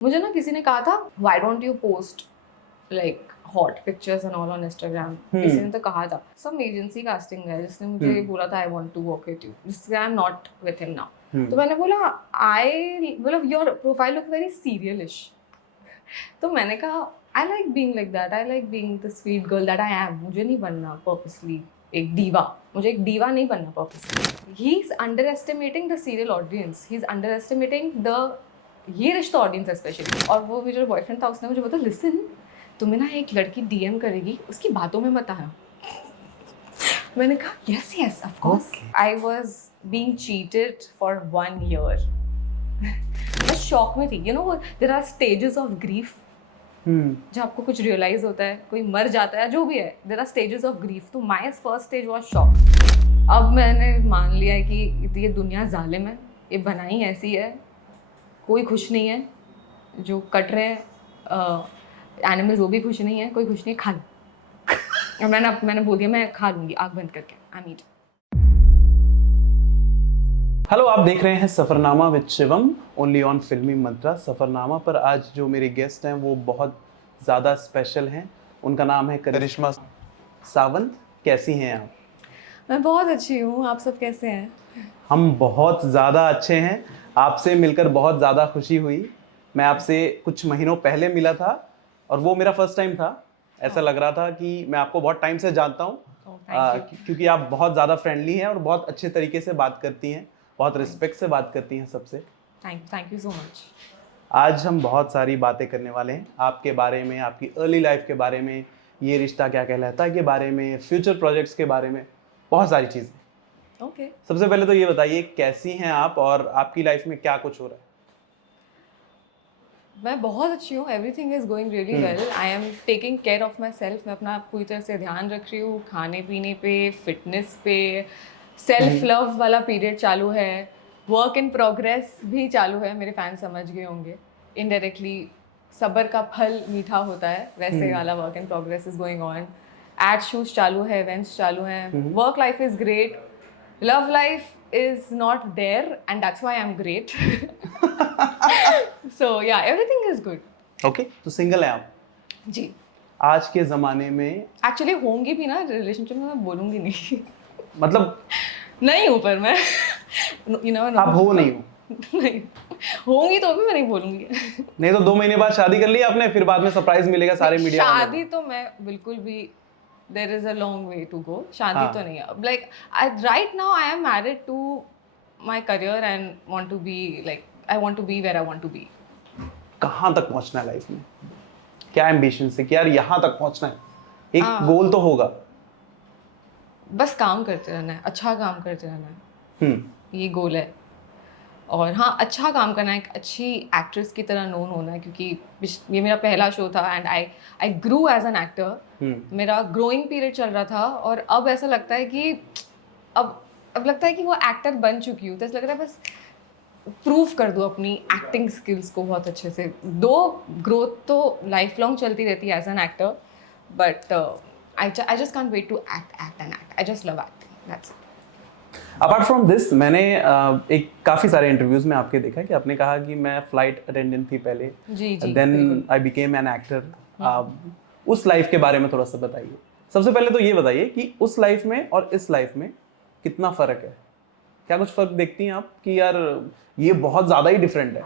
मुझे ना किसी ने कहा था why don't you post like hot pictures and all on Instagram. किसी ने तो कहा था, सम एजेंसी कास्टिंग है जिसने मुझे बोला था I want to work with you, जिससे I am not with him now. तो मैंने बोला आई मतलब your profile look very serialish. तो मैंने कहा I like being like that, I like being the sweet girl that I am. मुझे नहीं बनना पर्पसली एक डीवा, मुझे एक डीवा नहीं बनना purposely. He is under estimating the serial audience, he is under estimating the ये रिश्ता ऑडियंस स्पेशली। और वो मेरा बॉयफ्रेंड था, उसने मुझे बताया लिसन, तुम्हें ना एक लड़की डीएम करेगी, उसकी बातों में मत आना। मैंने कहा yes yes of course. I was being cheated for 1 year। मैं शॉक में थी। You know there are stages of grief, जब आपको कुछ रियलाइज होता है, कोई मर जाता है, जो भी है, there are stages of grief. तो my first stage was shock. अब मैंने मान लिया है कि ये दुनिया जालिम है, ये बनाई ऐसी है, कोई खुश नहीं है, जो कट रहे हैं एनिमल्स वो भी खुश नहीं है, कोई खुश नहीं है, खा लो। और मैंने बोल दिया मैं खा लूंगी आग बंद करके, आई ईट। हेलो, आप देख रहे हैं Safarnama with Shivam only on फिल्मी मंत्रा। सफरनामा पर आज जो मेरे गेस्ट हैं वो बहुत ज़्यादा स्पेशल हैं। उनका नाम है करिश्मा सावंत। कैसी हैं आप? मैं बहुत अच्छी हूँ, आप सब कैसे हैं? हम बहुत ज़्यादा अच्छे हैं। आपसे मिलकर बहुत ज़्यादा खुशी हुई। मैं आपसे कुछ महीनों पहले मिला था और वो मेरा फर्स्ट टाइम था। ऐसा लग रहा था कि मैं आपको बहुत टाइम से जानता हूँ, क्योंकि आप बहुत ज़्यादा फ्रेंडली हैं और बहुत अच्छे तरीके से बात करती हैं, बहुत रिस्पेक्ट से बात करती हैं सबसे। Thank you so much. आज हम बहुत सारी बातें करने वाले हैं आपके बारे में, आपकी अर्ली लाइफ के बारे में, ये रिश्ता क्या कहलाता है के बारे में, फ्यूचर प्रोजेक्ट्स के बारे में, बहुत सारी चीज़ें। ओके। सबसे पहले तो ये बताइए कैसी हैं आप और आपकी लाइफ में क्या कुछ हो रहा है? मैं बहुत अच्छी हूँ, everything is going really well. I am taking care of my self. मैं अपना पूरी तरह से ध्यान रख रही हूँ, खाने पीने पे, फिटनेस पे। सेल्फ लव वाला पीरियड चालू है, वर्क इन प्रोग्रेस भी चालू है। मेरे फैन समझ गए होंगे इनडायरेक्टली, सब्र का फल मीठा होता है, वैसे वाला work in progress is going on. Ad शूज चालू है, इवेंट्स चालू हैं, work life is great, love life is not there and that's why I'm great. So yeah, everything is good. Okay, तो सिंगल हैं आप जी। आज के ज़माने में? एक्चुअली होंगी भी ना रिलेशनशिप में, मैं बोलूँगी नहीं। मतलब नहीं हूँ पर मैं you never know. आप हो नहीं हो? नहीं होंगी तो भी मैं नहीं बोलूँगी। नहीं तो 2 महीने बाद शादी कर ली आपने, फिर बाद में सरप्राइज मिलेगा सारे मीडिया वालों को। शादी तो मैं बिल्कुल भी, there is a long way to go. शादी तो नहीं है। Like right now I am married to my career and want to be like I want to be where I want to be. कहाँ तक पहुँचना है लाइफ में? क्या एम्बिशन है कि यार यहाँ तक पहुँचना है? एक गोल तो होगा। बस काम करते रहना है, अच्छा काम करते रहना है, ये गोल है। और हाँ, अच्छा काम करना है, एक अच्छी एक्ट्रेस की तरह नोन होना है, क्योंकि ये मेरा पहला शो था and I grew as an actor. मेरा ग्रोइंग पीरियड चल रहा था और अब ऐसा लगता है कि अब लगता है कि वो एक्टर बन चुकी हूँ, तो ऐसा लग रहा है बस प्रूव कर दो अपनी एक्टिंग स्किल्स को बहुत अच्छे से। दो ग्रोथ तो लाइफ लॉन्ग चलती रहती है as an actor, but I just can't wait to act and act. I just love acting, that's it. Apart from this, मैंने एक काफ़ी सारे इंटरव्यूज़ में आपके देखा कि आपने कहा कि मैं फ्लाइट अटेंडेंट थी पहले, then I became an actor. उस लाइफ के बारे में थोड़ा सा बताइए। सबसे पहले तो ये बताइए कि उस लाइफ में और इस लाइफ में कितना फ़र्क है? क्या कुछ फ़र्क देखती हैं आप कि यार ये बहुत ज़्यादा ही डिफरेंट है?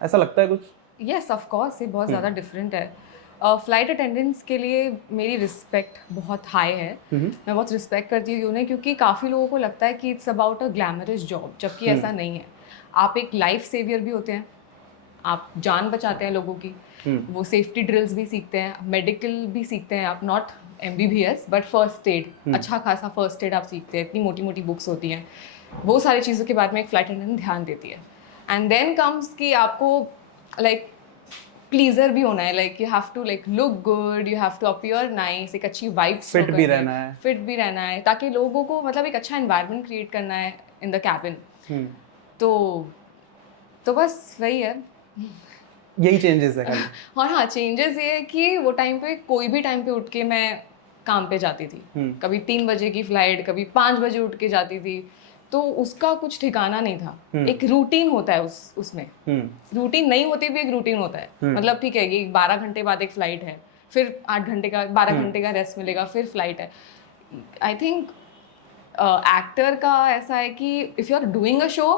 ऐसा लगता है कुछ? यस ऑफ कोर्स, ये बहुत ज़्यादा डिफरेंट है। फ्लाइट अटेंडेंट्स के लिए मेरी रिस्पेक्ट बहुत हाई है। मैं बहुत रिस्पेक्ट करती हूँ उन्हें, क्योंकि काफ़ी लोगों को लगता है कि it's about a glamorous job, जबकि ऐसा नहीं है। आप एक लाइफ सेवियर भी होते हैं, आप जान बचाते हैं लोगों की, वो सेफ्टी ड्रिल्स भी सीखते हैं, मेडिकल भी सीखते हैं आप, not MBBS but first aid, अच्छा खासा फर्स्ट एड आप सीखते हैं। इतनी मोटी मोटी बुक्स होती हैं, वो सारी चीज़ों के बारे में एक फ्लाइट अटेंडेंट ध्यान देती है। एंड देन कम्स कि आपको लाइक प्लीजर भी होना है, like you have to like look good, you have to appear nice, एक अच्छी वाइब्स फिट भी रहना है, ताकि लोगों को मतलब एक अच्छा एनवायरनमेंट क्रिएट करना है इन द कैबिन। तो बस वही है, यही चेंजेस है खाली। और हाँ, चेंजेस ये है कि वो टाइम पे कोई भी टाइम पे उठ के मैं काम पे जाती थी। कभी 3 बजे की फ्लाइट, कभी 5 बजे उठ के जाती थी, तो उसका कुछ ठिकाना नहीं था। एक रूटीन होता है उसमें, रूटीन नहीं होती भी एक रूटीन होता है। मतलब ठीक है कि 12 घंटे बाद एक फ्लाइट है, फिर 8 घंटे का 12 घंटे का रेस्ट मिलेगा, फिर फ्लाइट है। आई थिंक एक्टर का ऐसा है कि if you are doing a show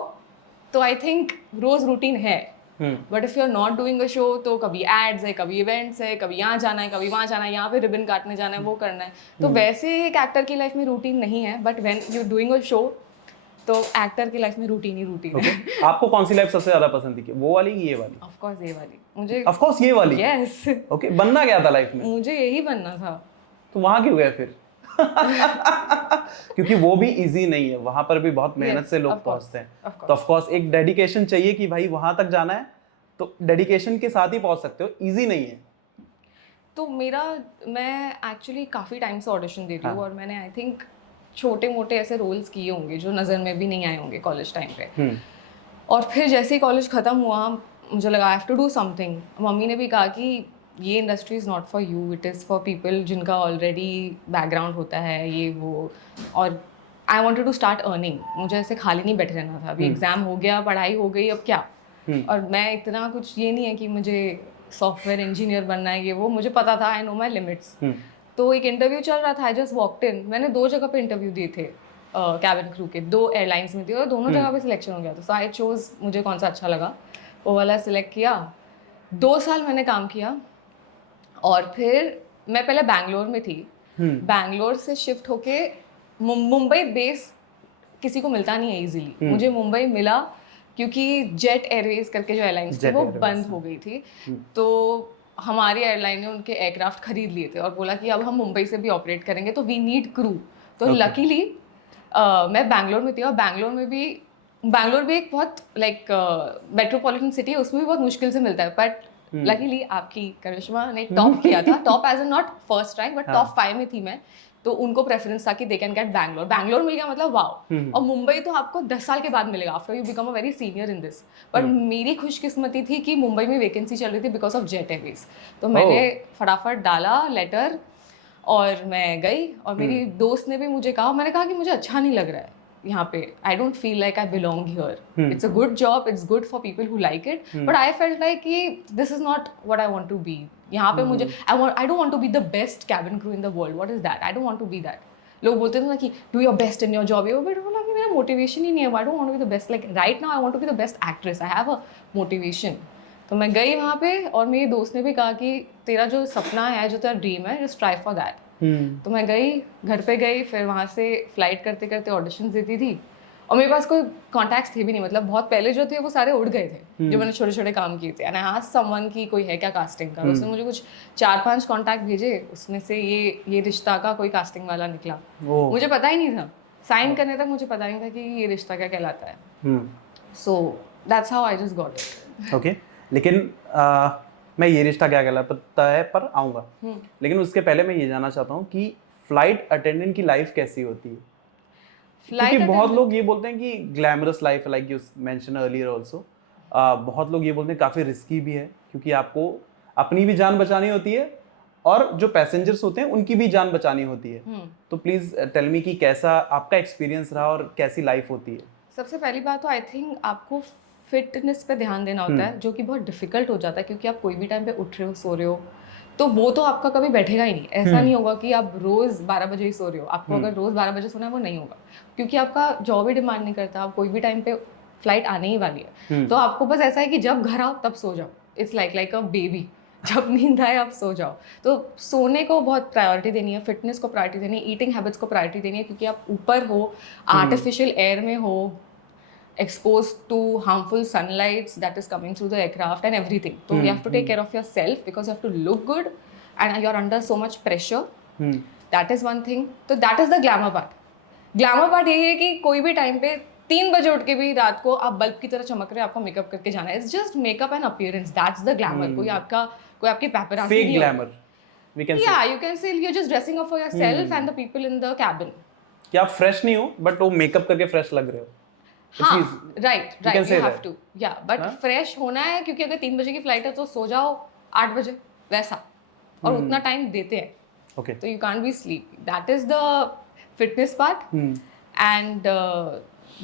तो आई थिंक रोज रूटीन है, but if you are not doing a show तो कभी एड्स है, कभी इवेंट्स है, कभी यहाँ जाना है, कभी वहाँ जाना है, यहाँ पे रिबन काटने जाना है, वो करना है। तो वैसे एक एक्टर की लाइफ में रूटीन नहीं है, but when you doing a show तो एक्टर की लाइफ में रूटीन ही रूटीन है। आपको कौन सी लाइफ सबसे ज्यादा पसंद थी, वो वाली कि ये वाली? ऑफ कोर्स ये वाली मुझे। ऑफ कोर्स ये वाली? यस। ओके, बनना क्या था लाइफ में? मुझे यही बनना था। तो वहां क्यों गए फिर? क्योंकि वो भी इजी नहीं है, वहां पर भी बहुत मेहनत से लोग पहुंचते हैं। तो ऑफ कोर्स एक डेडिकेशन चाहिए कि भाई वहां तक जाना है, तो डेडिकेशन के साथ ही पहुंच सकते हो, इजी नहीं है। तो मैं एक्चुअली काफ़ी टाइम से ऑडिशन दे रही हूँ, और मैंने आई थिंक छोटे मोटे ऐसे रोल्स किए होंगे जो नज़र में भी नहीं आए होंगे कॉलेज टाइम पे। और फिर जैसे ही कॉलेज ख़त्म हुआ मुझे लगा I have to do something. Mummy ने भी कहा कि ये industry is not for you, it is for people जिनका ऑलरेडी बैकग्राउंड होता है ये वो। और I wanted to start earning, मुझे ऐसे खाली नहीं बैठे रहना था। अभी एग्ज़ाम हो गया, पढ़ाई हो गई, अब क्या। और मैं इतना कुछ ये नहीं है कि मुझे सॉफ्टवेयर इंजीनियर बनना है ये वो, मुझे पता था, आई नो माई लिमिट्स। तो एक इंटरव्यू चल रहा था, आई जस्ट वॉकड इन। मैंने 2 जगह पे इंटरव्यू दिए थे कैबिन क्रू के, 2 एयरलाइंस में थे, और दोनों जगह पे सिलेक्शन हो गया था। सो आई चोज मुझे कौन सा अच्छा लगा वो वाला सिलेक्ट किया। 2 साल मैंने काम किया, और फिर मैं पहले बैंगलोर में थी। बैंगलोर से शिफ्ट होके मुंबई बेस किसी को मिलता नहीं है इजीली। मुझे मुंबई मिला क्योंकि जेट एयरवेज करके जो एयरलाइंस थी वो बंद हो गई थी। तो हमारी एयरलाइन ने उनके एयरक्राफ्ट खरीद लिए थे और बोला कि अब हम मुंबई से भी ऑपरेट करेंगे, तो वी नीड क्रू। तो लकीली मैं बैंगलोर में थी, और बैंगलोर भी एक बहुत लाइक मेट्रोपॉलिटन सिटी है, उसमें भी बहुत मुश्किल से मिलता है। बट लकीली आपकी करिश्मा ने टॉप किया था, top as a not first rank but top 5 में थी मैं। तो उनको प्रेफरेंस था कि दे कैन गेट बैंगलोर मिल गया, मतलब वाओ। और मुंबई तो आपको 10 साल के बाद मिलेगा, after you become a very senior in this. पर मेरी खुशकिस्मती थी कि मुंबई में वैकेंसी चल रही थी बिकॉज ऑफ जेट एयरवेज। तो मैंने फटाफट डाला लेटर और मैं गई, और मेरी दोस्त ने भी मुझे कहा, मैंने कहा कि मुझे अच्छा नहीं लग रहा है यहाँ पे, I don't feel like I belong here. It's a good job, it's good for people who like it, but I felt like कि this is not what I want to be. यहाँ पे मुझे I don't want to be the best cabin crew in the world, what is that, I don't want to be that. लोग बोलते थे ना कि do your best in your job, but बोला कि मेरा मोटिवेशन ही नहीं है, I don't want to be the best, like right now I want to be the best actress, I have a motivation. तो मैं गई वहाँ पे, और मेरी दोस्त ने भी कहा कि तेरा जो सपना है, जो तेरा ड्रीम है, जस्ट ट्राई फॉर दैट। तो मैं गई, घर पे गई, फिर वहाँ से फ्लाइट करते करते ऑडिशन देती थी, और मेरे पास कोई कॉन्टैक्ट्स थे भी नहीं, मतलब बहुत पहले जो थे वो सारे उड़ गए थे जो मैंने छोटे छोटे काम किए थे। एंड आई आस्क्ड समवन कि कोई है क्या कास्टिंग का, उसने मुझे कुछ 4-5 कॉन्टैक्ट भेजे, उसमें से ये रिश्ता का कोई कास्टिंग वाला निकला। मुझे पता ही नहीं था, साइन करने तक मुझे पता नहीं था कि ये रिश्ता क्या कहलाता है। So that's how I just got it. Okay, लेकिन मैं ये रिश्ता क्या कहलाता है पर आऊँगा, लेकिन उसके पहले मैं ये जानना चाहता हूँ कि फ्लाइट अटेंडेंट की लाइफ कैसी होती है? क्योंकि बहुत लोग ये बोलते हैं कि glamorous life, like you mention earlier also, बहुत लोग ये बोलते हैं काफ़ी रिस्की भी है, क्योंकि आपको अपनी भी जान बचानी होती है और जो पैसेंजर्स होते हैं उनकी भी जान बचानी होती है। तो प्लीज़ टेल मी कि कैसा आपका एक्सपीरियंस रहा और कैसी लाइफ होती है? सबसे पहली बात तो आई थिंक आपको फिटनेस पे ध्यान देना होता है, जो कि बहुत डिफिकल्ट हो जाता है, क्योंकि आप कोई भी टाइम पे उठ रहे हो, सो रहे हो, तो वो तो आपका कभी बैठेगा ही नहीं। ऐसा नहीं होगा कि आप रोज़ 12 बजे ही सो रहे हो, आपको अगर रोज़ 12 बजे सोना है वो नहीं होगा, क्योंकि आपका जॉब ही डिमांड नहीं करता, आप कोई भी टाइम पे फ्लाइट आने ही वाली है। तो आपको बस ऐसा है कि जब घर आओ तब सो जाओ, इट्स लाइक अ बेबी, जब नींद आए आप सो जाओ। तो सोने को बहुत प्रायोरिटी देनी है, फिटनेस को प्रायोरिटी देनी है, ईटिंग हैबिट्स को प्रायोरिटी देनी है, क्योंकि आप ऊपर हो, आर्टिफिशियल एयर में हो, exposed to harmful sunlights that is coming through the aircraft and everything. So you have to take care of yourself because you have to look good and you're under so much pressure. That is one thing. So that is the glamour part. Glamour part ये है कि कोई भी time पे 3 बजे उठ के भी रात को आप बल्ब की तरह चमक रहे हैं, आपको मेकअप करके जाना है। It's just makeup and appearance. That's the glamour. कोई आपकी paparazzi fake glamour we can say. Yeah, you can say you're just dressing up for yourself and the people in the cabin. कि आप fresh नहीं हो but वो makeup करके fresh लग रहे हो। हाँ, राइट, यू हैव टू, या बट फ्रेश होना है, क्योंकि अगर 3 बजे की फ्लाइट है तो सो जाओ 8 बजे वैसा, और उतना टाइम देते हैं। ओके, तो you can't be sleep, that is the fitness part. And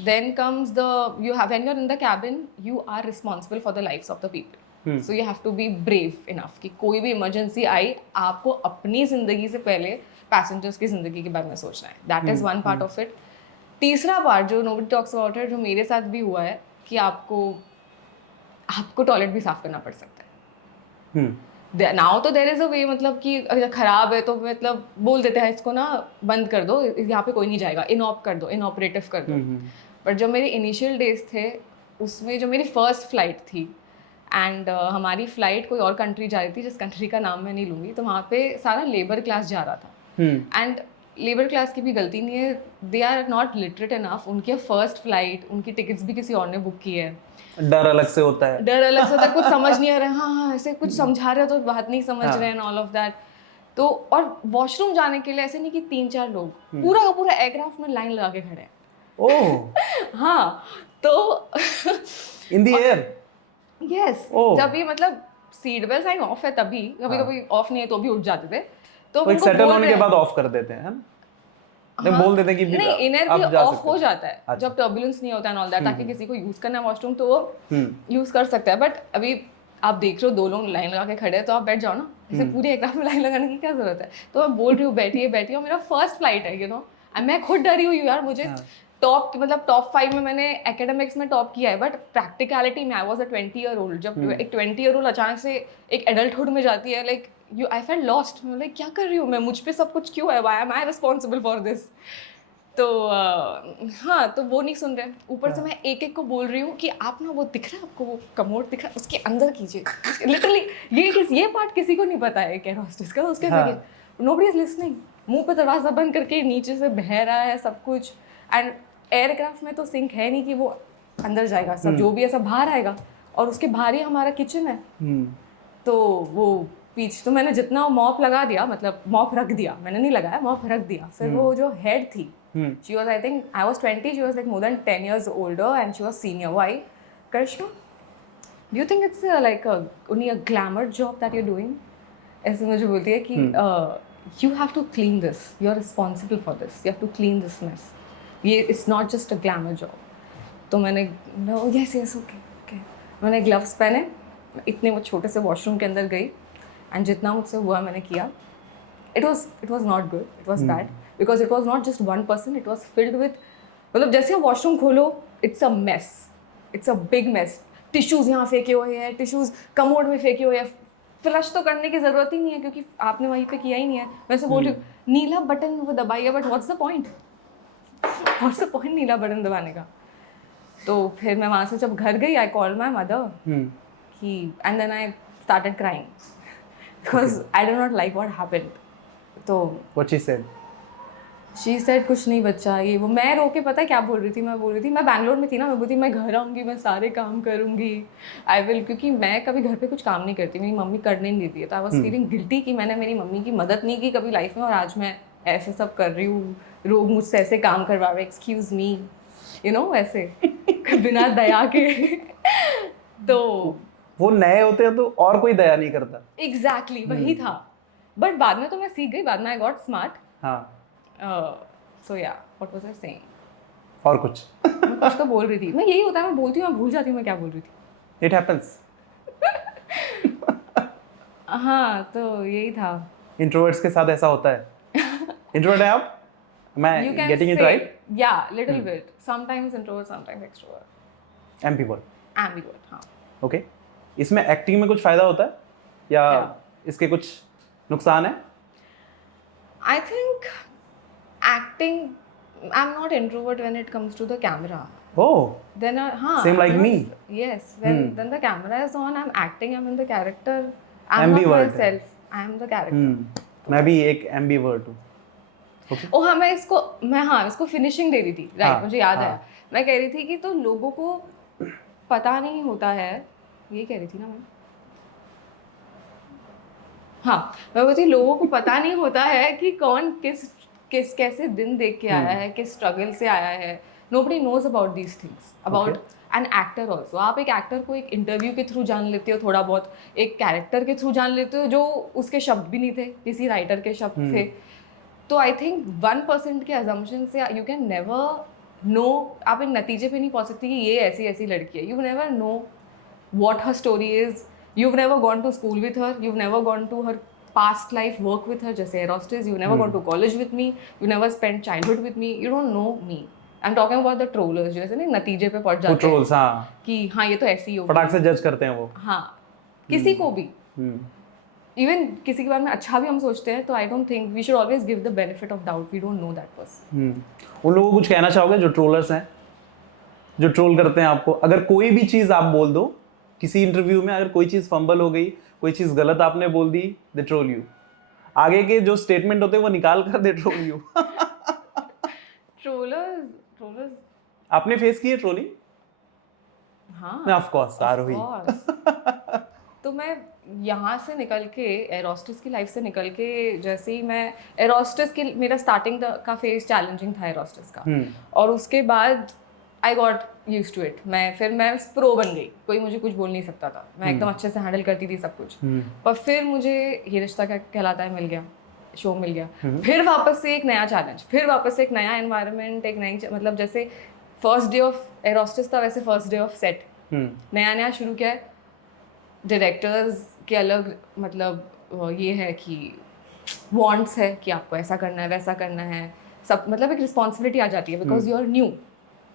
then comes when you're in the cabin, you are responsible for the lives of the people. So you have to be brave enough कि कोई भी emergency आई, आपको अपनी जिंदगी से पहले passengers की जिंदगी के बारे में सोचना है. That is one part of it. तीसरा पार्ट जो nobody talks about it, जो मेरे साथ भी हुआ है, कि आपको टॉयलेट भी साफ करना पड़ सकता है. नाउ तो देयर इज अ वे, मतलब कि अगर खराब है तो मतलब बोल देते हैं इसको ना बंद कर दो, यहाँ पे कोई नहीं जाएगा, इनऑप कर दो, इनऑपरेटिव कर दो. बट जब मेरे इनिशियल डेज थे, उसमें जो मेरी फर्स्ट फ्लाइट थी एंड हमारी फ्लाइट कोई और कंट्री जा रही थी, जिस कंट्री का नाम मैं नहीं लूँगी, तो वहाँ पे सारा लेबर क्लास जा रहा था. एंड लेबर क्लास की भी गलती नहीं है, they are not literate enough. उनकी फर्स्ट फ्लाइट, उनकी टिकट्स भी किसी और ने बुक की है. डर अलग से होता है, कुछ समझ नहीं आ रहा है, हाँ ऐसे कुछ समझा रहे हो तो बात नहीं समझ रहे हैं, ऑल ऑफ दैट. तो और वॉशरूम जाने के लिए ऐसे नहीं कि 3-4 लोग, पूरा का पूरा एयरक्राफ्ट में लाइन लगा के खड़े हैं. ओह हाँ, तो इन द एयर. यस, जब भी मतलब सीट बेल्ट साइन ऑफ है तभी, कभी ऑफ नहीं है तो भी उठ जाते थे. तो एक सेटल होने के बाद ऑफ कर देते हैं, बोल देते हैं कि नहीं, इनर भी ऑफ हो जाता है जब टर्बुलेंस नहीं होता है ऑल दैट, ताकि किसी को यूज करना है वॉशरूम तो वो यूज कर सकता है. बट अभी आप देख रहे हो 2 लोग लाइन लगा के खड़े हैं, तो आप बैठ जाओ ना. जैसे पूरे एयरक्राफ्ट में लाइन लगाने की क्या जरूरत है. तो मैं बोल रही हूँ बैठिए, और मेरा फर्स्ट फ्लाइट है, यू नो. मैं खुद डरी हुई हूँ यार. मुझे टॉप 5 में मैंने एकेडमिक्स में टॉप किया है, बट प्रैक्टिकलिटी में आई वाज अ 20-year-old. जब एक 20-year-old अचानक से एक एडल्टहुड में जाती है, लाइक आई फेल्ट लॉस्ट. मैं लाइक क्या कर रही हूँ मैं, मुझ पे सब कुछ क्यों है, why am I responsible for this. तो हाँ, तो वो नहीं सुन रहे. ऊपर से मैं एक को बोल रही हूँ कि आप ना वो दिख रहा है आपको, वो कमोड दिख रहा है, उसके अंदर कीजिए. लिटरली ये पार्ट किसी को नहीं पता है एयर होस्टेस का. उसके नोबडी इज लिसनिंग. मुंह पे दरवाजा बंद करके नीचे से बह रहा है सब कुछ. एंड एयरक्राफ्ट में तो सिंक है नहीं कि वो अंदर जाएगा, सब जो भी है सब बाहर आएगा. और उसके बाहर ही हमारा किचन है. तो वो पीछे तो मैंने जितना मॉप लगा दिया, मतलब मॉप रख दिया, मैंने नहीं लगाया, मॉप रख दिया. फिर वो जो हेड थी, she was, I think I was 20, she was like more than 10 years older and she was senior. Why? Karishma, do you think it's only a glamour job that you're doing? ऐसे मुझे बोलती है कि you have to clean this, you're responsible for this, you have to clean this mess. ये it's not just a glamour job. तो मैंने yes okay. मैंने gloves पहने, इतने वो छोटे से वॉशरूम के अंदर गई एंड जितना मुझसे हुआ मैंने किया. It was not good, it was bad. Because it was not just one person, it was filled with, मतलब जैसे आप वॉशरूम खोलो, it's a mess, it's a big mess. Tissues यहाँ फेंके हुए हैं, टिश्यूज़ कमोड में फेंके हुए हैं. फ्लश तो करने की ज़रूरत ही नहीं है क्योंकि आपने वहीं पे किया ही नहीं है. वैसे बोल रही हूँ नीला बटन वो दबाइए, but what's the point Neela button दबाने का. तो फिर मैं वहाँ से जब घर गई, आई कॉल्ड माई मदर कि, and then I started crying because I did not like what happened. तो what she said? She said कुछ नहीं बच्चा, ये वो. मैं रो के पता है क्या बोल रही थी, मैं बैंगलोर में थी ना, मैं बोलती मैं घर आऊँगी, मैं सारे काम करूँगी, आई विल. क्योंकि मैं कभी घर पे कुछ काम नहीं करती, मेरी मम्मी करने नहीं देती है. तो आई वाज फीलिंग गिल्टी कि मैंने मेरी मम्मी की मदद नहीं की कभी लाइफ में, और आज मैं ऐसे सब कर रही हूँ, लोग मुझसे ऐसे काम करवा रहे, एक्सक्यूज़ मी, यू नो, ऐसे बिना दया के. तो वो नए होते हैं तो और कोई दया नहीं करता. एग्जैक्टली वही था. बट बाद में तो मैं सीख गई, बाद में आई गॉट स्मार्ट. हाँ. So yeah, what was I saying? और कुछ मैं कुछ तो बोल रही थी. मैं यही होता है, मैं बोलती हूँ, मैं भूल जाती हूँ मैं क्या बोल रही थी. It happens. हाँ, तो यही था. इंट्रोवर्ट्स के साथ ऐसा होता है. इंट्रोवर्ट है आप? मैं getting it right? Yeah, little bit. Sometimes introvert, sometimes extrovert. Ambivert. हाँ. Okay. इसमें एक्टिंग में कुछ फायदा होता है या इसके कुछ नुकसान है? I think acting, I'm not introvert when it comes to the camera. Oh. Then same like me. Yes, when the camera is on, I'm acting, I'm in the character. I'm Ambivert. not myself. I'm the character. मैं भी एक ambivert हूँ. Okay. ओ हाँ, मैं इसको finishing दे रही थी. Right, मुझे याद आया. मैं कह रही थी कि तो लोगों को पता नहीं होता है, ये कह रही थी ना मैं. हाँ, मैं बोलती लोगों को पता नहीं होता है कि कौन किस कैसे दिन देख के आया है, किस स्ट्रगल से आया है. Nobody knows about these things about an actor also. आप एक एक्टर को एक इंटरव्यू के थ्रू जान लेते हो, थोड़ा बहुत एक कैरेक्टर के थ्रू जान लेते हो जो उसके शब्द भी नहीं थे, किसी राइटर के शब्द थे. तो आई थिंक 1% के अजम्पशन से यू कैन नेवर नो, आप एक नतीजे पे नहीं पहुंच सकती कि ये ऐसी ऐसी लड़की है. You never know what her story is. You've never gone to school with her. You've never gone to her past life work with her. जैसे air hostess, you've never gone to college with me. You never spent childhood with me. You don't know me. I'm talking about the trollers. जैसे नहीं नतीजे पे पहुंच जाते हैं. Trolls, हाँ, कि हाँ ये तो ऐसी ही होगी. फटाक से जज करते हैं वो. हाँ, किसी को भी. इवन किसी के बारे में अच्छा भी हम सोचते हैं तो I don't think we should always give the benefit of doubt. We don't know that person. उन लोगों को कुछ कहना चाहोगे जो ट्रोलर्स हैं, जो ट्रोल करते हैं आपको? अगर कोई भी चीज आप बोल दो किसी इंटरव्यू में, अगर कोई चीज फंबल हो गई, कोई चीज गलत आपने बोल दी, दे ट्रोल यू. आगे के जो स्टेटमेंट होते हैं वो निकाल कर दे ट्रोल यू. ट्रोलर्स आपने फेस की है ट्रोलिंग? हाँ, ऑफ कोर्स आरोही. तो मैं यहाँ से निकल के एयर होस्टेस की लाइफ से निकल के, जैसे ही मैं एयर होस्टेस की, मेरा स्टार्टिंग का फेज चैलेंजिंग था एयर होस्टेस का. और उसके बाद I got used to it. मैं प्रो बन गई. कोई मुझे कुछ बोल नहीं सकता था. मैं एकदम अच्छे से हैंडल करती थी सब कुछ. पर फिर मुझे ये रिश्ता क्या कहलाता है मिल गया, शो मिल गया. फिर वापस से एक नया चैलेंज, फिर वापस से एक नया एनवायरनमेंट, एक नई, मतलब जैसे first day of air hostess था वैसे फर्स्ट डे ऑफ सेट नया नया शुरू किया है. डायरेक्टर्स के अलग मतलब ये है कि वांट्स है कि आपको ऐसा करना है वैसा करना है सब, मतलब एक रिस्पॉन्सिबिलिटी आ जाती है because you are new.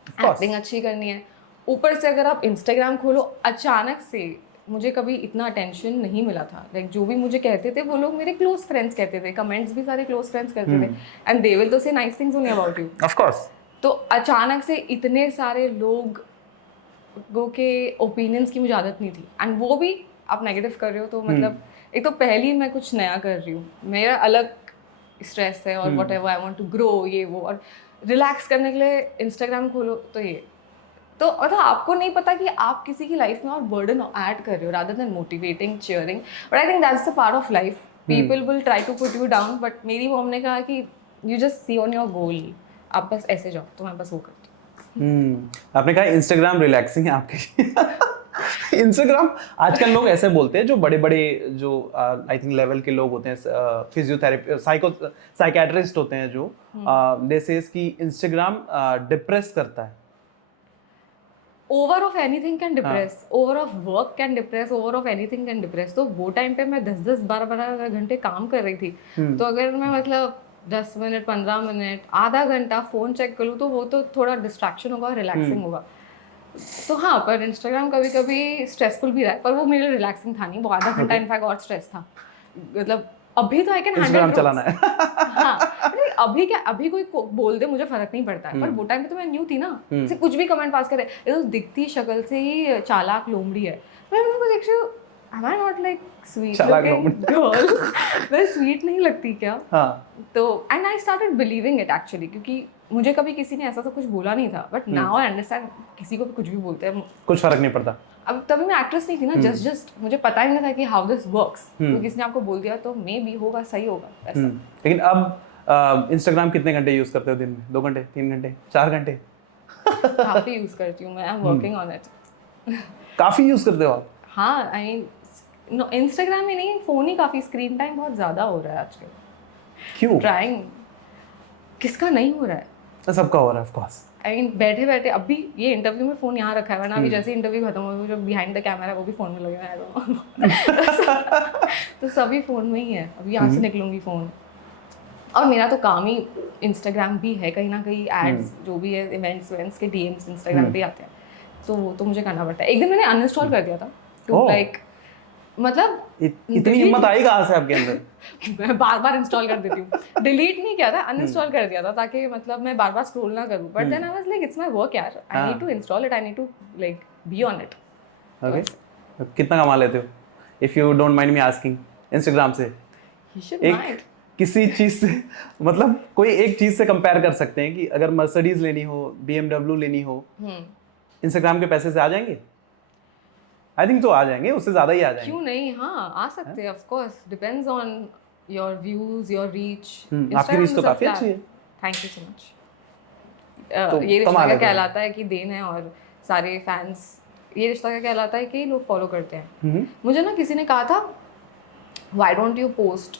Acting अच्छी करनी है. ऊपर से अगर आप इंस्टाग्राम खोलो, अचानक से मुझे कभी इतना अटेंशन नहीं मिला था. लाइक जो भी मुझे कहते थे वो लोग मेरे क्लोज फ्रेंड्स कहते थे, कमेंट्स भी सारे क्लोज फ्रेंड्स करते थे. एंड दे विल तो से nice things only about you. Of course. तो अचानक से इतने सारे लोगों के ओपिनियंस की मुझे आदत नहीं थी. एंड वो भी आप नेगेटिव कर रहे हो तो मतलब एक तो पहली मैं कुछ नया कर रही हूँ, मेरा अलग स्ट्रेस है और whatever I want to grow ये वो, और रिलैक्स करने के लिए इंस्टाग्राम खोलो तो ये तो मतलब आपको नहीं पता कि आप किसी की लाइफ में और बर्डन ऐड कर रहे हो rather than motivating, cheering. But I think that's the part of life. People will try to put you down, but मेरी मॉम ने कहा कि you just see on your goal, आप बस ऐसे जाओ. तो मैं बस वो करती हूँ. आपने कहा इंस्टाग्राम रिलैक्सिंग है आपके. इंस्टाग्राम आजकल लोग ऐसे बोलते हैं, जो बड़े बड़े जो आई थिंक लेवल के लोग होते हैं, फिजियोथेरेपी, साइकेट्रिस्ट होते हैं, जो दे सेज कि इंस्टाग्राम डिप्रेस करता है. Over of anything can depress, over of work can depress, over of anything can depress. तो वो टाइम पे मैं 10-10, 12-12 घंटे काम कर रही थी. तो अगर मैं मतलब 10 मिनट, 15 मिनट, आधा घंटा फोन चेक कर लूँ तो वो तो थोड़ा डिस्ट्रैक्शन होगा, रिलैक्सिंग होगा. तो हाँ, पर इंस्टाग्राम कभी कभी स्ट्रेसफुल भी रहा है, पर वो मेरे लिए रिलैक्सिंग था नहीं. वो आधा घंटा इनफैक्ट और स्ट्रेस था. मतलब अभी तो आई कैन हैंडल चलाना है. हाँ, अभी क्या, अभी कोई बोल दे मुझे फर्क नहीं पड़ता है. पर वो टाइम पे तो मैं न्यू थी ना. जैसे कुछ भी कमेंट पास करे, ये तो दिखती शक्ल से ही चालाक लोमड़ी है. मैं उनको देख रही हूँ, am I not like sweet looking girl? मैं स्वीट नहीं लगती क्या? तो and I started believing it actually, क्योंकि मुझे कभी किसी ने ऐसा तो कुछ बोला नहीं था. बट नाउ आई अंडरस्टैंड, किसी को भी कुछ भी बोलते हैं, कुछ फर्क नहीं पड़ता. अब तभी मैं एक्ट्रेस नहीं थी ना. जस्ट मुझे पता ही नहीं था कि हाउ दिस वर्क्स. तो किसी ने आपको बोल दिया तो मे बी होगा, सही होगा ऐसा. लेकिन अब इंस्टाग्राम कितने घंटे यूज करते हो दिन में? 2 घंटे, 3 घंटे, 4 घंटे? काफी यूज करती हूँ मैं. I am working on it. काफी यूज करते हो आप? हाँ, आई मीन इंस्टाग्राम ही नहीं, फोन ही काफी. स्क्रीन टाइम बहुत ज्यादा हो रहा है आजकल. क्यों? ट्राइंग. किसका नहीं हो रहा है? सबका हो रहा है ऑफ कोर्स. आई मीन बैठे बैठे अभी ये इंटरव्यू में फोन यहाँ रखा है ना. अभी जैसे इंटरव्यू खत्म हो, जो बिहाइंड द कैमरा है वो भी फोन में लगे हुए हैं. तो सभी फोन में ही है. अभी यहाँ से निकलूंगी फोन. और मेरा तो काम ही इंस्टाग्राम भी है कहीं ना कहीं. एड्स जो भी है, इवेंट्स के डीएम्स इंस्टाग्राम पे आते हैं, तो वो तो मुझे करना पड़ता है. एक दिन मैंने अनइंस्टॉल कर दिया था टू लाइक, मतलब इतनी हिम्मत आई कहाँ से आपके अंदर? मैं बार बार इंस्टॉल कर देती हूँ. डिलीट नहीं किया था, अनइंस्टॉल कर दिया था, ताकि मतलब मैं बार बार स्क्रॉल ना करूँ. But then I was like, it's my work यार, I need to install it, I need to like be on it. Okay. कितना कमा लेते हो, if you don't mind me asking, Instagram से? एक किसी चीज से, मतलब कोई एक चीज से कंपेयर कर सकते हैं कि अगर मर्सिडीज लेनी हो, BMW लेनी हो, इंस्टाग्राम के पैसे से आ जाएंगे? आई थिंक तो आ जाएंगे, उससे ज्यादा ही आ जाएंगे. क्यों नहीं, हाँ आ सकते हैं. Of course depends on your views, your reach. आपकी रीच तो काफी अच्छी है. Thank you so much. ये रिश्ता क्या कहलाता है कि देन है, और सारे फैंस, ये रिश्ता क्या कहलाता है कि लोग फॉलो करते हैं. मुझे ना किसी ने कहा था, why don't you post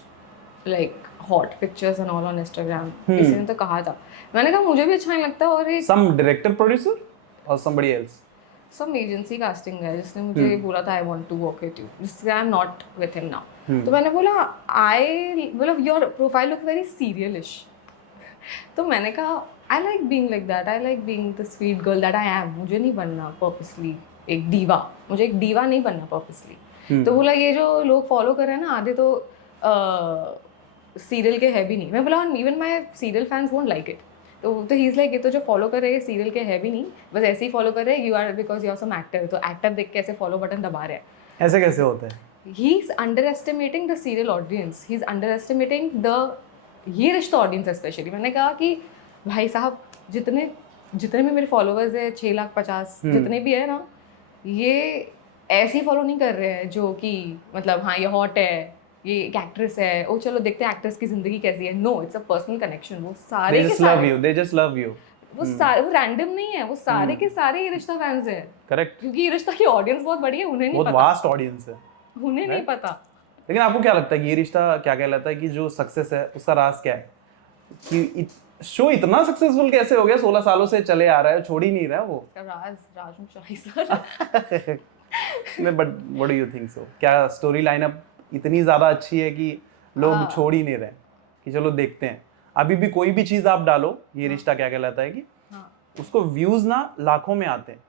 like hot pictures and all on Instagram. किसी ने तो कहा था, मैंने कहा मुझे भी अच्छा नहीं लगता। और एक some director producer or somebody else? some agency casting है जिसने मुझे बोला था I want to work with you, जिससे I'm not with him now. तो मैंने बोला बोला your profile looks very serialish. तो मैंने कहा I like being like that, I like being the sweet girl that I am. मुझे नहीं बनना purposely एक दीवा, मुझे एक दीवा नहीं बनना purposely. तो बोला ये जो लोग फॉलो कर रहे हैं ना आधे तो सीरियल के है भी नहीं। मैं बोला even my serial fans won't like it. तो ही इज लाइक ये तो जो फॉलो कर रहे हैं सीरियल के है भी नहीं, बस ऐसे ही फॉलो कर रहे हैं, you are because you are some actor, तो एक्टर देख के ऐसे फॉलो बटन दबा रहे हैं। ऐसे कैसे होता है? He is under estimating the serial audience, he is under estimating the ये रिश्ता ऑडियंस स्पेशली। मैंने कहा कि भाई साहब जितने भी मेरे फॉलोअर्स है 6,50,000 जितने भी है ना, ये ऐसे ही फॉलो नहीं कर रहे हैं जो कि मतलब हाँ ये हॉट है, ये एक एक्ट्रेस है, ओ चलो देखते हैं एक्ट्रेस की जिंदगी कैसी है। No, it's a personal connection. वो सारे they के just सारे love you, they just love you. वो सारे वो रैंडम नहीं है, वो सारे के सारे ये रिश्ता फैंस हैं। करेक्ट, क्योंकि ये रिश्ता की ऑडियंस बहुत बड़ी है, उन्हें नहीं बहुत पता, वास्ट ऑडियंस है, उन्हें नहीं पता। लेकिन आपको क्या लगता है कि ये रिश्ता क्या कहलाता है, कि जो सक्सेस है उसका राज क्या है, कि शो इतना सक्सेसफुल कैसे हो गया, 16 सालों से चले आ रहा है, छोड़ ही नहीं रहा है वो? राज राजू शाही सर। नहीं, but what do you think so? क्या स्टोरी लाइनअप इतनी ज्यादा अच्छी है कि लोग छोड़ ही नहीं रहे कि चलो देखते हैं? अभी भी कोई भी चीज आप डालो, ये रिश्ता क्या कहलाता है कि उसको व्यूज ना लाखों में आते हैं।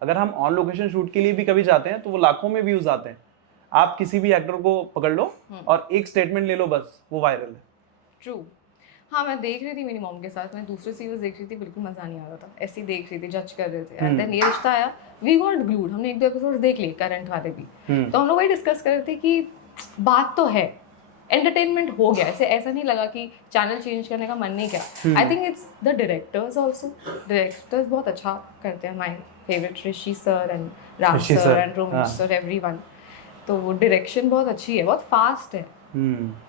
अगर हम ऑन लोकेशन शूट के लिए भी कभी जाते हैं तो वो लाखों में व्यूज आते हैं। आप किसी भी एक्टर को पकड़ लो और एक स्टेटमेंट ले लो, बस वो वायरल है। ट्रू। हाँ, मैं देख रही थी मेरी मॉम के साथ, मैं दूसरे सीरीज देख रही थी, बिल्कुल मजा नहीं आ रहा था, ऐसे ही देख रही थी, जज कर रहे थे। एंड देन ये रिश्ता आया, वी गॉट ग्लूड, हमने 1-2 एपिसोड देख लिए, करंट वाले भी। तो हम लोग वही डिस्कस कर रहे थे कि बात तो है, एंटरटेनमेंट हो गया, ऐसा नहीं लगा कि चैनल चेंज करने का मन नहीं किया। I think it's the directors also, directors बहुत अच्छा करते हैं। My favourite Rishi sir and Ram sir and Romesh sir, everyone. तो वो डायरेक्शन बहुत अच्छी है, बहुत फास्ट है,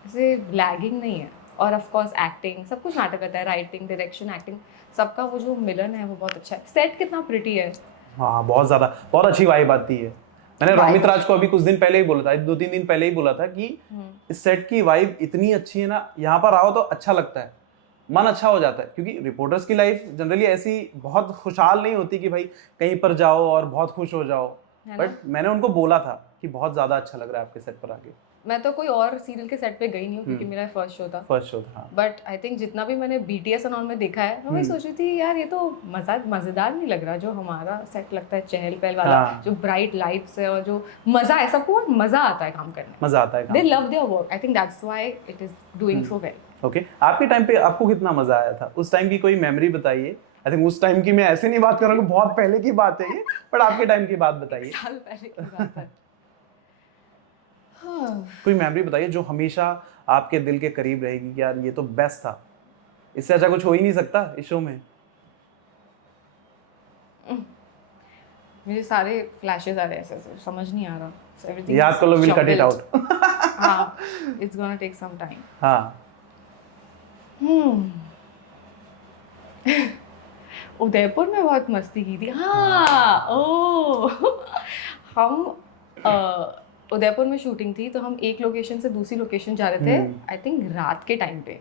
ऐसे लैगिंग नहीं है। और ऑफ कोर्स एक्टिंग, सब कुछ मैटर करता है, राइटिंग, डायरेक्शन, एक्टिंग, सबका वो जो मिलन है वो बहुत अच्छा है। सेट कितना प्रिटी है। हाँ, बहुत ज्यादा, बहुत अच्छी वाइब आती है। मैंने रोमित राज को अभी कुछ दिन पहले ही बोला था, 2-3 दिन पहले ही बोला था कि इस सेट की वाइब इतनी अच्छी है ना, यहाँ पर आओ तो अच्छा लगता है, मन अच्छा हो जाता है। क्योंकि रिपोर्टर्स की लाइफ जनरली ऐसी बहुत खुशहाल नहीं होती कि भाई कहीं पर जाओ और बहुत खुश हो जाओ, बट मैंने उनको बोला था कि बहुत ज्यादा अच्छा लग रहा है आपके सेट पर आके। मैं तो कोई और सीरियल के सेट पे गई नहीं हूँ क्योंकि मेरा फर्स्ट शो था। बट आई थिंक जितना भी मैंने BTS और में देखा है, मैं वही सोच रही थी यार ये तो मजेदार नहीं लग रहा, जो हमारा सेट लगता है चहल पहल वाला, जो ब्राइट लाइट्स है और जो मजा है, सबको मजा आता है काम करने में, मजा आता है। दे love their work, I think that's why it is doing so well. Okay, आपके टाइम पे आपको कितना मजा आया था? उस टाइम की कोई मेमोरी बताइए। आई थिंक उस टाइम की मैं ऐसे नहीं बात कर रहा हूँ, बहुत पहले की बात है ये, बट आपके टाइम की बात बताइए। साल पहले की बात है। कोई मेमोरी बताइए जो हमेशा आपके दिल के करीब रहेगी कि यार ये तो बेस्ट था, इससे अच्छा कुछ हो ही नहीं सकता इस शो में। मुझे सारे फ्लैशेस आ रहे हैं, ऐसे समझ नहीं आ रहा, एवरीथिंग याद कर लो, विल कट इट आउट। हाँ, it's gonna take some time. हाँ, उदयपुर में बहुत मस्ती की थी। हाँ, ओ हम उदयपुर में शूटिंग थी, तो हम एक लोकेशन से दूसरी लोकेशन जा रहे थे, आई थिंक रात के टाइम पे।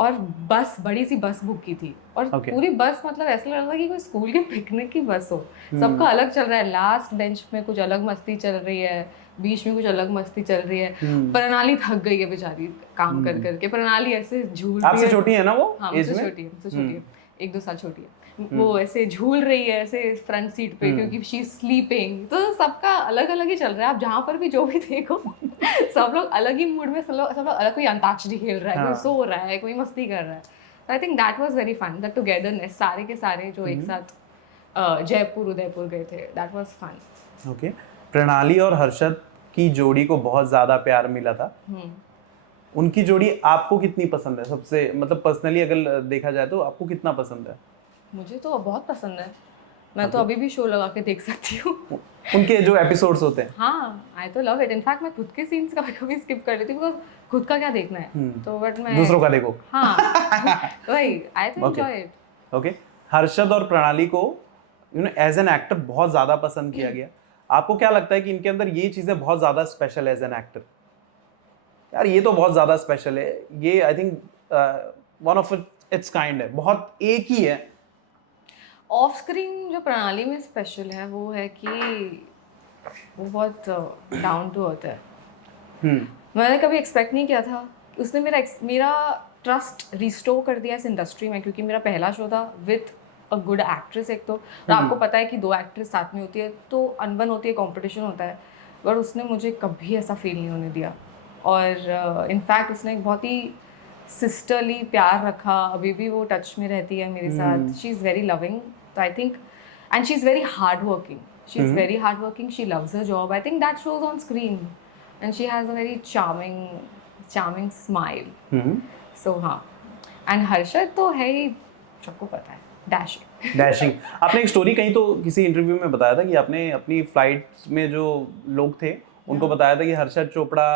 और बस, बड़ी सी बस बुक की थी, और पूरी बस मतलब ऐसा लग रहा था कि कोई स्कूल के पिकनिक की बस हो। सबका अलग चल रहा है, लास्ट बेंच में कुछ अलग मस्ती चल रही है, बीच में कुछ अलग मस्ती चल रही है। प्रणाली थक गई है बेचारी काम कर करके। प्रणाली ऐसे झूल रही है, आपसे छोटी है ना वो? हाँ, मुझसे छोटी है, 1-2 साल छोटी है। वो ऐसे झूल रही है ऐसे फ्रंट सीट पे, क्योंकि शी इज स्लीपिंग। तो सबका अलग अलग ही चल रहा है, आप जहाँ पर भी जो भी देखो सब लोग अलग ही मूड में, सब लोग अलग, कोई अंताक्षरी खेल रहा है, कोई सो रहा है, कोई मस्ती कर रहा है। I think that was very fun, that togetherness, सारे के सारे जो एक साथ जयपुर उदयपुर गए थे, दैट वाज फन। ओके, प्रणाली और हर्षद की जोड़ी को बहुत ज्यादा प्यार मिला था। उनकी जोड़ी आपको कितनी पसंद है सबसे, मतलब पर्सनली अगर देखा जाए तो आपको कितना पसंद है? मुझे तो बहुत पसंद है, मैं तो अभी भी शो लगा के देख सकती हूँ उनके जो एपिसोड्स होते हैं। हाँ, आई तो लव इट। इनफैक्ट मैं खुद के सीन्स कभी स्किप कर लेती हूँ, बिकॉज खुद का क्या देखना है, तो बट मैं दूसरों का देखो। हाँ, वही, आई तो एंजॉय इट। ओके, हर्षद और प्रणाली को एज एन एक्टर बहुत ज्यादा पसंद किया गया। आपको क्या लगता है कि इनके अंदर ये चीजें बहुत ज्यादा स्पेशल एज एन एक्टर? यार ये तो बहुत ज़्यादा स्पेशल है, ये I think one of its kind है, बहुत एक ही है। ऑफ स्क्रीन जो प्रणाली में स्पेशल है वो है कि वो बहुत डाउन टू अर्थ है। मैंने कभी एक्सपेक्ट नहीं किया था, उसने मेरा ट्रस्ट रिस्टोर कर दिया इस इंडस्ट्री में, क्योंकि मेरा पहला शो था विथ अ गुड एक्ट्रेस। एक तो आपको पता है कि 2 एक्ट्रेस साथ में होती है तो अनबन होती है, कंपटीशन होता है, पर उसने मुझे कभी ऐसा फील नहीं होने दिया। और इनफैक्ट उसने एक बहुत ही सिस्टरली प्यार रखा, अभी भी वो टच में रहती है मेरे साथ। शी इज़ वेरी लविंग, तो I think, and she is very hard working, she is very hard working, she loves her job. I think that shows on screen, and she has a very charming smile. So हाँ, and Harshad तो है ही, सबको पता है, dashing. आपने एक story कहीं तो किसी इंटरव्यू में बताया था कि आपने अपनी फ्लाइट में जो लोग थे उनको बताया था कि हर्षद चोपड़ा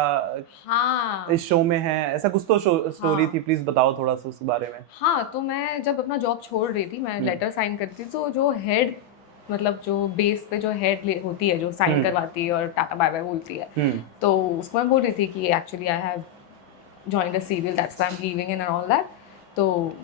हाँ इस शो में है, ऐसा कुछ तो स्टोरी थी, प्लीज बताओ थोड़ा सा उस बारे में। हाँ, तो मैं जब अपना जॉब छोड़ रही थी, मैं लेटर साइन करती थी, तो जो हेड, मतलब जो बेस पे जो हेड होती है, जो साइन करवाती है और टाटा बाय बाय बोलती है, तो उसको मैं बोल रही थी कि actually I have joined a serial, that's why I am leaving and all that. तो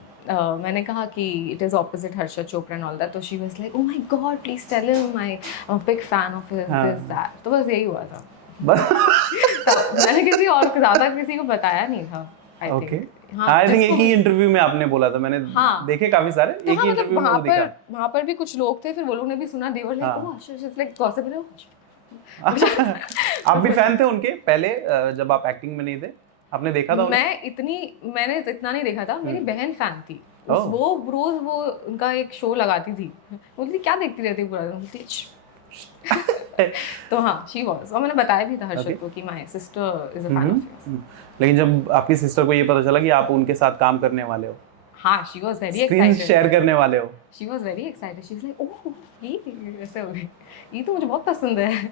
मैंने कहा कि it is opposite Harshad Chopra and all that, तो she was like, oh my God please tell him, I am a big fan of his, this that. तो बस यही हुआ था। मैंने किसी और को ज़्यादा किसी को बताया नहीं था, आई थिंक। आई थिंक एक ही इंटरव्यू में आपने बोला था, मैंने देखे काफी सारे, तो एक ही इंटरव्यू में वो दिखा। वहाँ पर भी कुछ लोग थे, फिर वो लोग ने भी सुना, they were like, oh Harshad is like gossip. आप भी फैन थे उनके पहले, जब आप एक्टिंग में नहीं थे, आपने देखा था उन्हें? मैंने इतना नहीं देखा था, मेरी बहन फैन थी। वो रोज वो उनका एक शो लगाती थी, बोलती क्या देखती रहती पूरा दिन। तो हाँ, शी वाज, और मैंने बताया भी था हर्षद को कि my sister is a fan of his. लेकिन जब आपकी सिस्टर को ये पता चला कि आप उनके साथ काम करने वाले हो, हाँ, she was very screen excited, share करने वाले हो, she was very excited, she was like, oh ये ऐसे हो गई, ये तो मुझे बहुत पसंद है।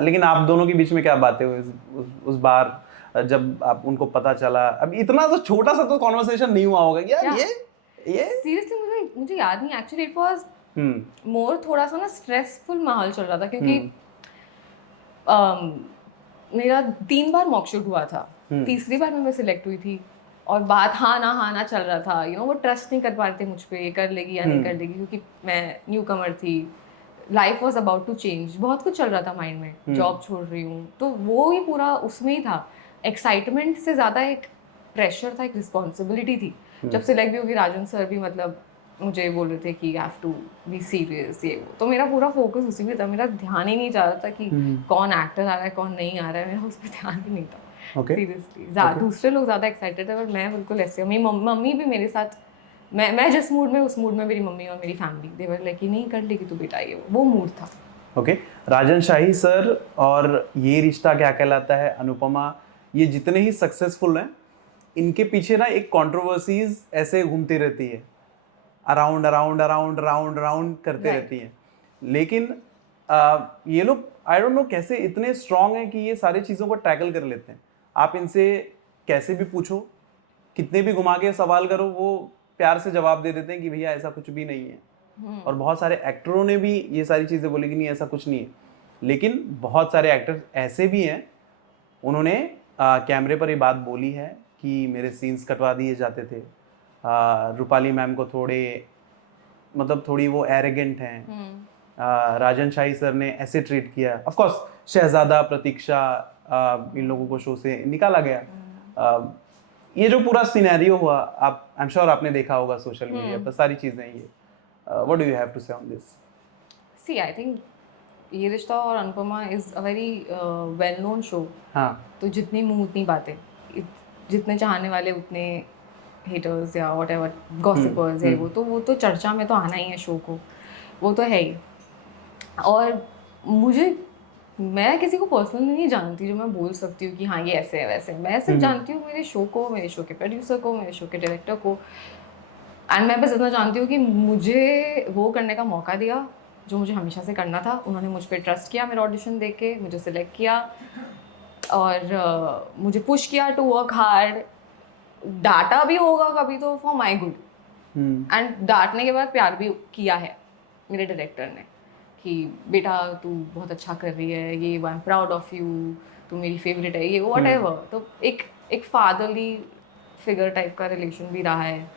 लेकिन आप दोनों के बीच में क्या बातें हुई उस बार जब आप उनको पता चला? अब इतना तो छोटा सा तो कॉन्वर्सेशन नहीं हुआ होगा यार, ये सीरियसली मुझे याद नहीं, एक्चुअली इट वाज मोर थोड़ा सा ना स्ट्रेसफुल माहौल चल रहा था, क्योंकि मेरा 3 बार मॉक शूट हुआ था, तीसरी बार मैं सिलेक्ट हुई थी, और बात हाँ ना चल रहा था, यू नो, वो ट्रस्ट नहीं कर पा रहे थे मुझ पे, कर लेगी या नहीं कर लेगी, क्योंकि मैं न्यू कमर थी, life was about to change, बहुत कुछ चल रहा था माइंड में, जॉब छोड़ रही हूँ, तो वो ही पूरा उसमें ही था। एक्साइटमेंट से ज़्यादा एक प्रेशर था, एक रिस्पॉन्सिबिलिटी थी। जब सिलेक्ट भी होगी, राजन सर भी मतलब मुझे बोल रहे थे कि you have to be serious, ये वो, तो मेरा पूरा फोकस उसी में था, मेरा ध्यान ही नहीं जा रहा था कि कौन एक्टर आ रहा है कौन नहीं आ रहा है, मेरा उस पर ध्यान ही नहीं था सीरियसली। दूसरे लोग ज़्यादा एक्साइटेड थे, पर मैं बिल्कुल ऐसे, मेरी मम्मी भी मेरे साथ, मैं जिस मूड में, उस मूड में मेरी मम्मी और मेरी फैमिली, दे वर लाइक, नहीं कर लेगी तू बेटा, ये वो मूड था। ओके, राजन शाही सर और ये रिश्ता क्या कहलाता है, अनुपमा, ये जितने ही सक्सेसफुल हैं, इनके पीछे ना एक कंट्रोवर्सीज ऐसे घूमती रहती है, around around around around around करते रहती हैं, लेकिन ये लोग आई डोंट नो कैसे इतने स्ट्रांग हैं कि ये सारी चीज़ों को टैकल कर लेते हैं। आप इनसे कैसे भी पूछो, कितने भी घुमा के सवाल करो, वो प्यार से जवाब दे देते हैं कि भैया ऐसा कुछ भी नहीं है। और बहुत सारे एक्टरों ने भी ये सारी चीज़ें बोली कि नहीं ऐसा कुछ नहीं है, लेकिन बहुत सारे एक्टर्स ऐसे भी हैं, उन्होंने कैमरे पर ये बात बोली है कि मेरे सीन्स कटवा दिए जाते थे। रूपाली मैम को मतलब थोड़ी वो एरोगेंट हैं। राजन शाही सर ने ऐसे ट्रीट किया। ऑफ कोर्स शहजादा, प्रतीक्षा, इन लोगों को शो से निकाला गया। ये जो पूरा सिनेरियो हुआ, आप आई एम श्योर आपने देखा होगा सोशल मीडिया पर सारी चीज़ें। ये what do you have to say on this? See, I think Yeh Rishta और Anupamaa is a very well known show. हाँ, तो जितनी मुंह उतनी बातें, जितने चाहने वाले उतने हेटर्स या वॉट एवर गॉसिपर्स है, वो तो चर्चा में तो आना ही है शो को, वो तो है ही। और मैं किसी को पर्सनली नहीं जानती जो मैं बोल सकती हूँ कि हाँ ये ऐसे है वैसे है। मैं सिर्फ जानती हूँ मेरे शो को, मेरे शो के प्रोड्यूसर को, मेरे शो के डायरेक्टर को, एंड मैं बस इतना जानती हूँ कि मुझे वो करने का मौका दिया जो मुझे हमेशा से करना था। उन्होंने मुझ पर ट्रस्ट किया, मेरा ऑडिशन देख के मुझे सिलेक्ट किया, और मुझे पुश किया टू वर्क हार्ड। डांटा भी होगा कभी तो फॉर माई गुड, एंड डांटने के बाद प्यार भी किया है मेरे डायरेक्टर ने कि बेटा तू बहुत अच्छा कर रही है, ये I am proud of you, तू मेरी फेवरेट है, ये व्हाटएवर। तो एक फादरली फिगर टाइप का रिलेशन भी रहा है।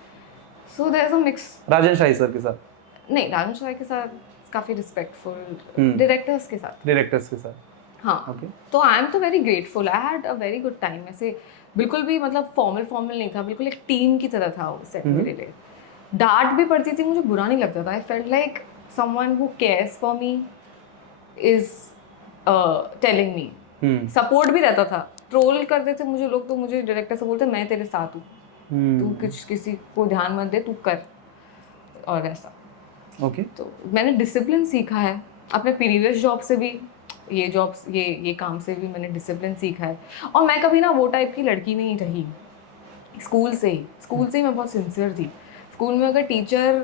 So there is a mix. Rajan Shahi sir के साथ नहीं, राजन शाही के साथ काफ़ी रिस्पेक्टफुल, डायरेक्टर्स के साथ, डायरेक्टर्स के साथ। हाँ। ओके। तो आई एम तो very grateful, I had a very good time. ऐसे बिल्कुल भी मतलब फॉर्मल नहीं था, बिल्कुल एक टीम की तरह था वो सेट मेरे लिए। डांट भी पड़ती थी, मुझे बुरा नहीं लगता था। आई felt like someone who cares for me is telling me. Support भी रहता था। ट्रोल करते थे मुझे लोग, तो मुझे डायरेक्टर से बोलते मैं तेरे साथ हूँ, तू किसी को ध्यान मत दे, तू कर, और ऐसा। ओके। तो मैंने डिसिप्लिन सीखा है अपने प्रीवियस जॉब से भी, ये जॉब्स ये काम से भी मैंने डिसिप्लिन सीखा है। और मैं कभी ना वो टाइप की लड़की नहीं रही। स्कूल से ही मैं बहुत सिंसियर थी। स्कूल में अगर टीचर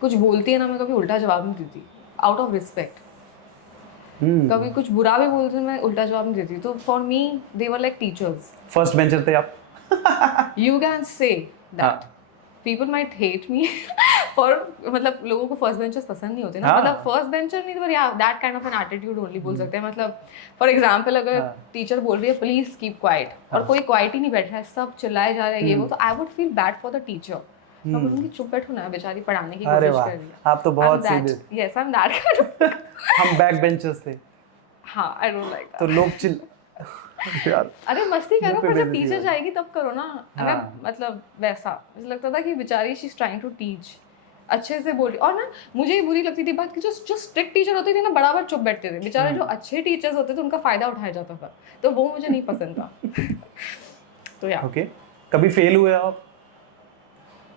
कुछ बोलती है ना, मैं कभी उल्टा जवाब नहीं देती, आउट ऑफ रिस्पेक्ट। कभी कुछ बुरा भी बोलते हैं, मैं उल्टा जवाब नहीं देती। तो for me they were like teachers. First bencher थे आप? You can say that. People might hate me for, मतलब लोगों को फर्स्ट बेंचर्स पसंद नहीं होते ना, मतलब फर्स्ट बेंचर नहीं, पर या that kind of an attitude only बोल सकते हैं। मतलब फॉर एग्जांपल अगर टीचर बोल रही है प्लीज कीप क्वाइट, और कोई क्वाइट ही नहीं बैठा है, सब चिल्लाए जा रहे हैं ये वो, तो I would feel bad for the teacher. मैं बोलूंगी चुप बैठो ना, बेचारी पढ़ाने की कोशिश कर रही है। आप तो बहुत सीधे। Yes, I am that. हम बैक बेंचर्स थे। हाँ, आई डोंट लाइक दैट। तो लोग चिल यार, अरे मस्ती करो, पर जब टीचर जाएगी तब करो ना। मैं मतलब वैसा मुझे लगता था कि बेचारी she is trying to teach, अच्छे से बोल रही। और ना मुझे ये बुरी लगती थी बात कि जो स्ट्रिक्ट टीचर होते थे ना, बराबर चुप बैठते थे। बेचारे जो अच्छे टीचर्स होते थे उनका फायदा उठाया जाता था, तो वो मुझे नहीं पसंद था। तो या ओके। कभी फेल हुए आप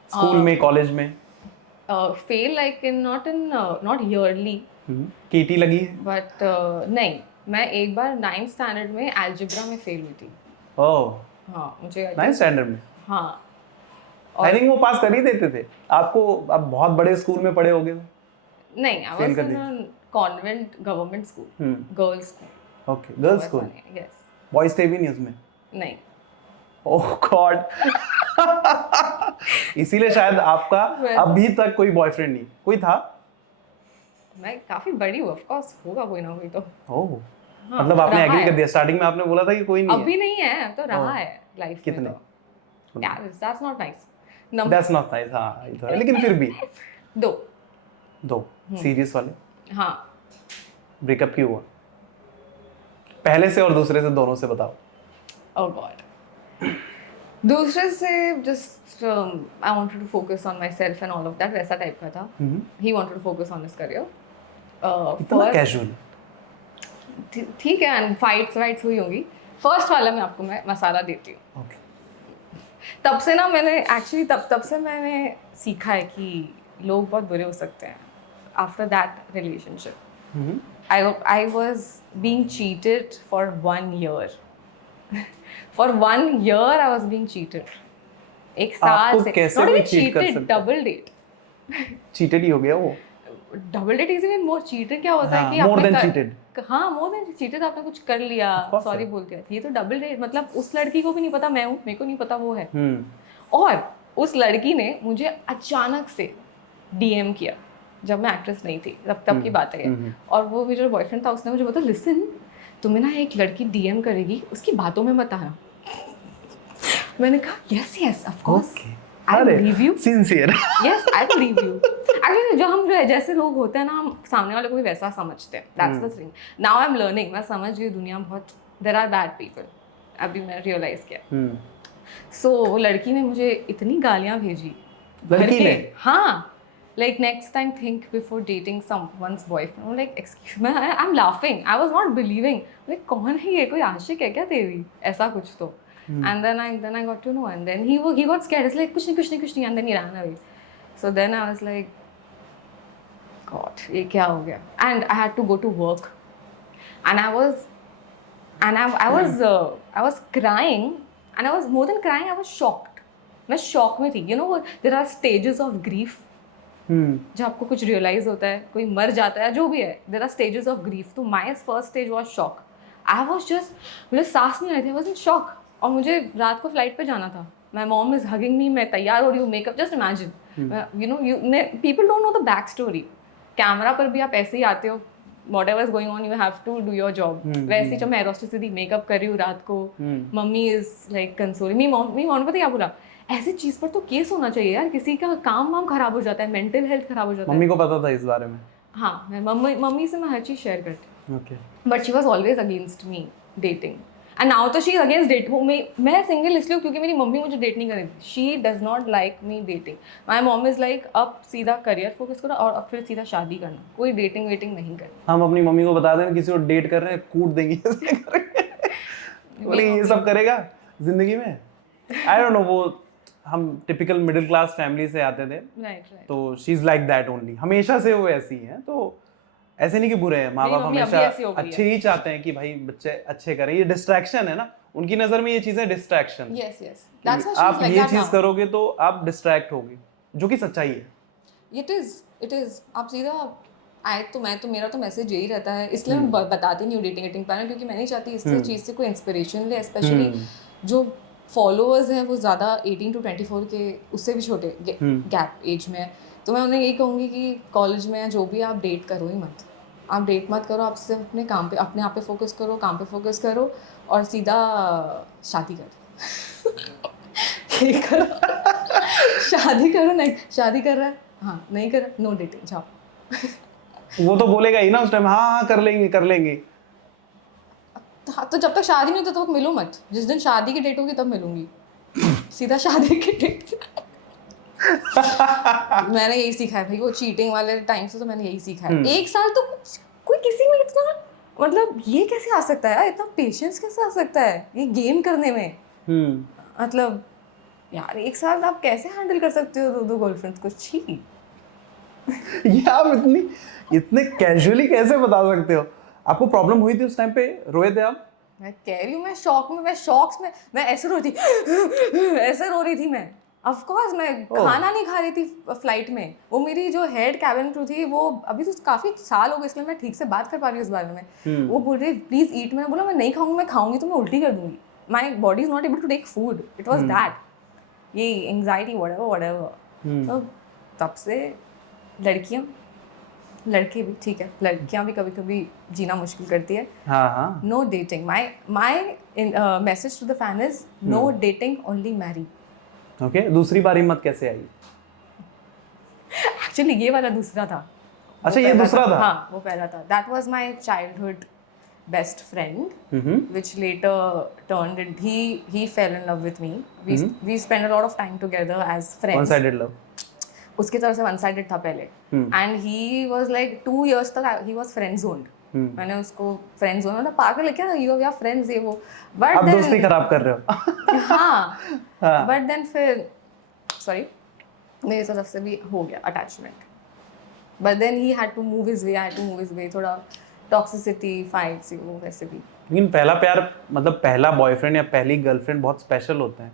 स्कूल में, कॉलेज में? Fail like in not yearly, कीटी लगी है? बट नहीं, मैं एक बार 9th स्टैंडर्ड में अलजेब्रा में फेल हुई थी। ओह। हाँ, मुझे 9th स्टैंडर्ड में? हाँ। आई थिंक वो पास कर ही देते थे आपको, आप बहुत बड़े स्कूल में पढ़े होगे। नहीं, I was in a convent government school, girls school. Okay, girls school. Yes. Boys थे भी नहीं उसमें? नहीं। ओह गॉड। इसीलिए शायद आपका अभी तक कोई बॉयफ्रेंड नहीं। कोई था? मैं काफी बड़ी हूँ, ऑफ कोर्स होगा कोई ना कोई तो। ओह, मतलब आपने एग्री कर दिया? स्टार्टिंग में आपने बोला था कि कोई नहीं है। अभी नहीं है तो रहा है लाइफ में। कितने? तो यार that's not nice. That's not nice. हाँ, ये तो है, लेकिन फिर भी 2 सीरियस वाले। हाँ। ब्रेकअप क्यों हुआ? पहले से और दूसरे से, दोनों से बताओ। Oh god. दूसरे से just I wanted to focus on myself and all of that, वैसा टाइप का था। He wanted to focus on his career. इतना कैजुअल? ठीक है, एंड फाइट्स हुई होंगी। फर्स्ट वाला में आपको मैं मसाला देती हूँ। ओके। तब से ना मैंने एक्चुअली तब से मैंने सीखा है कि लोग बहुत बुरे हो सकते हैं। After that relationship I was being cheated for 1 year। For 1 year I was being cheated. एक साल से। कैसे नॉट कोई इवन cheat कर चीटेड, सकता है? Double date. चीटेड ही हो गया वो। Double date is even more cheated. क्या होता है कि more than आपने cheated। हाँ, मोर देन चीटेड। आपने कुछ कर लिया, सॉरी बोल दिया, ये तो डबल डेट। मतलब उस लड़की को भी नहीं पता मैं हूँ, मेरे को नहीं पता वो है। और उस लड़की ने मुझे अचानक से डीएम किया जब मैं एक्ट्रेस नहीं थी, तब की बात है। और वो मेरा बॉयफ्रेंड था, उसने मुझे बताया लिसन, तुम्हें ना एक लड़की डीएम करेगी, उसकी बातों में मत आना। मैंने कहा yes of course, I believe you, sincere. Yes, I believe you. Actually जो हम जैसे लोग होते हैं ना, हम सामने वाले को भी वैसा समझते हैं। That's the thing. Now I am learning. मैं समझ गई दुनिया बहुत, देयर आर बैड पीपल। अभी मैं रियलाइज किया। सो वो लड़की ने मुझे इतनी गालियाँ भेजी। लड़की ने? हाँ। Like next time think before dating someone's boyfriend. I'm like excuse me, I'm laughing. I was not believing. Like कौन है ये, कोई आशिक है क्या तेरी? ऐसा कुछ तो. And then I got to know, and then he got scared. It's like कुछ नहीं, and then he ran away. So then I was like, God, ये क्या हो गया? And I had to go to work, and I was crying, and I was more than crying. I was shocked. मैं shock में थी. You know what? There are stages of grief. जब आपको कुछ रियलाइज होता है, कोई मर जाता है, जो भी है, there are stages of grief. तो my first stage was shock. I was just, मुझे सांस नहीं आ रही थी, आई वाज इन शॉक. और मुझे रात को फ्लाइट पे जाना था. माय मॉम इज हगिंग मी, मैं तैयार हो रही हूँ, makeup, just imagine. You know, people don't know the back story. Camera पर भी आप ऐसे ही आते हो, whatever is going on you have to do your job. वैसे जब मैं एयर होस्टेस थी, मेकअप कर रही हूँ रात को, mummy is like consoling me, mummy पता क्या बोला, ऐसी चीज पर तो केस होना चाहिए यार, किसी का काम वाम खराब हो जाता है, मेंटल हेल्थ खराब हो जाता है। मम्मी को पता था इस बारे में? हाँ, मैं मम्मी से मैं हर चीज शेयर करती हूँ। Okay. But she was always against me dating, and now तो शी इज अगेंस्ट डेट। मैं सिंगल इसलिए क्योंकि मेरी मम्मी मुझे डेट नहीं करती। She does not like me dating. My mom is like अब सीधा करियर फोकस करो और अब फिर सीधा शादी करना, कोई डेटिंग वेटिंग नहीं करनी। हम अपनी मम्मी को बता दें किसी को डेट कर रहे हैं, कूट देंगे बोले ये सब करेगा जिंदगी में। आई डोंट नो, वो हम टिपिकल मिडिल क्लास फैमिली से आते थे, राइट। तो she is like that only, हमेशा से वो ऐसी हैं। तो ऐसे नहीं कि बुरे हैं, माँ बाप हमेशा अच्छे ही चाहते हैं कि भाई बच्चे अच्छे करें। ये डिस्ट्रैक्शन है ना, उनकी नजर में ये चीजें distraction. Yes yes, that's why she आप इज लाइक ये दैट। चीज करोगे तो आप डिस्ट्रैक्ट होगे, जो कि सच्चाई है। इट इज आप सीधा मैं तो मेरा तो मैसेज यही रहता है, इसलिए मैं बताती नहीं हूँ डेटिंग प्लान, क्योंकि मैं नहीं चाहती इस चीज़ से कोई इंस्पिरेशन ले। स्पेशली जो फॉलोअर्स हैं वो ज़्यादा 18 to 24 के उससे भी छोटे गैप एज में, तो मैं उन्हें यही कहूँगी कि कॉलेज में जो भी आप डेट करो ही मत, आप डेट मत करो, आप सिर्फ अपने काम पे, अपने आप पे फोकस करो, काम पे फोकस करो और सीधा शादी करो। यही करो। शादी करो, नहीं शादी कर रहा है, हाँ नहीं कर रहा, नो डेटिंग, जाओ। वो तो बोलेगा ही ना उस टाइम, हाँ कर लेंगे। तो जब तक शादी नहीं होती तो मिलो मत, जिस दिन शादी की डेट होगी तब मिलूंगी, सीधा शादी की डेट। मैंने यही सीखा है भाई, वो चीटिंग वाले टाइम से तो मैंने यही सीखा है। 1 साल तो कोई किसी में इतना, मतलब ये कैसे आ सकता है यार, इतना पेशेंस कैसे आ सकता है ये गेम करने में। मतलब यार 1 साल आप कैसे हैंडल कर सकते हो 2 गर्लफ्रेंड्स को? छी यार इतने कैजुअली कैसे बता सकते हो? आपको प्रॉब्लम हुई थी उस टाइम पे, रोए थे आप? मैं कह रही हूँ, मैं शॉक्स में मैं ऐसे रो रही थी ऐसे रो रही थी मैं। ऑफ कोर्स मैं खाना नहीं खा रही थी फ्लाइट में। वो मेरी जो हेड कैबिन क्रू थी, वो अभी तो काफ़ी साल हो गए इसलिए मैं ठीक से बात कर पा रही हूँ इस बारे में। वो बोल रही प्लीज़ ईट, मैंने बोला मैं नहीं खाऊंगी, मैं खाऊंगी तो मैं उल्टी कर दूंगी, my body is not able to take food, it was that, ये एंग्जाइटी व्हाटएवर। तो तब से लड़कियाँ, लड़के भी ठीक है, लड़कियां भी कभी कभी जीना मुश्किल करती है। हाँ। No dating, my message to the fan is no dating, only marry. Okay, दूसरी बार हिम्मत कैसे आई? एक्चुअली ये वाला दूसरा था। अच्छा, ये दूसरा था? हाँ, वो पहला था। That was my childhood best friend which later turned it, he fell in love with me. We spent a lot of time together as friends. One sided love. उसकी तरफ से वन साइडेड था पहले, and he was like 2 years तक he was friend zoned. मैंने उसको friend zone में पागल है क्या, यू आर फ्रेंड्स ये वो, बट आप दोस्ती खराब कर रहे हो। हाँ, बट देन फिर सॉरी मेरी तरफ से भी हो गया attachment, but then he had to move his way, I had to move his way, थोड़ा टॉक्सिसिटी, फाइट्स, वो वैसे भी। लेकिन पहला प्यार, मतलब पहला बॉयफ्रेंड या पहली गर्लफ्रेंड बहुत स्पेशल होते हैं,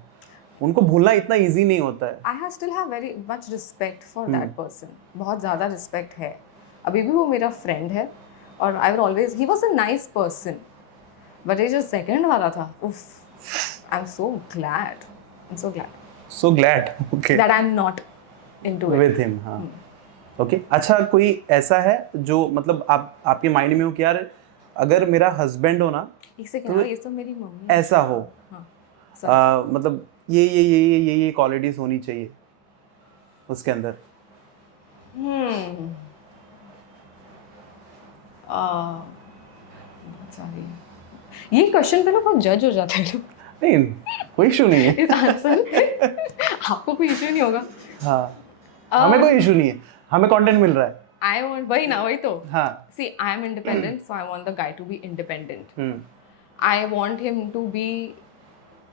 उनको भूलना इतना इजी नहीं होता है। I still have very much respect for that person, बहुत ज़्यादा रिस्पेक्ट है, अभी भी वो मेरा फ्रेंड है और I will always, he was a nice person, but ये जो सेकंड वाला था, उफ, I am so glad okay, that I am not into it with him. हाँ, ओके। अच्छा, कोई ऐसा है जो मतलब आपके माइंड में हो कि यार अगर मेरा हस्बैंड हो ना, तो ये तो मेरी मम्मी ऐसा हो, हाँ, मतलब ये क्वालिटीज होनी चाहिए उसके अंदर? ये क्वेश्चन पे ना बहुत जज हो जाते हैं लोग। नहीं, कोई इशू नहीं है इस आंसर आपको कोई इशू नहीं होगा। हाँ, हमें कोई इशू नहीं है, हमें कंटेंट मिल रहा है। I want, वही तो। हाँ, see, I am independent, so I want the guy to be independent. I want him to be